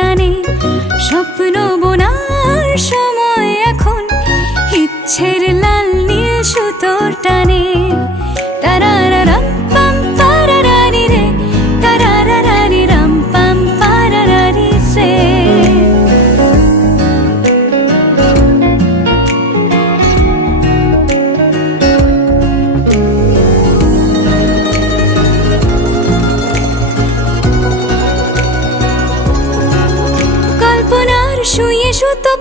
টানে, স্বপ্ন বোনার সময় এখন, ইচ্ছের লাল নীল সুতোর টানে। তারারারাম পাম পারারারি রে, তারারারারি রাম পাম পারারারি রে। কল্পনার শুয়ে সুতো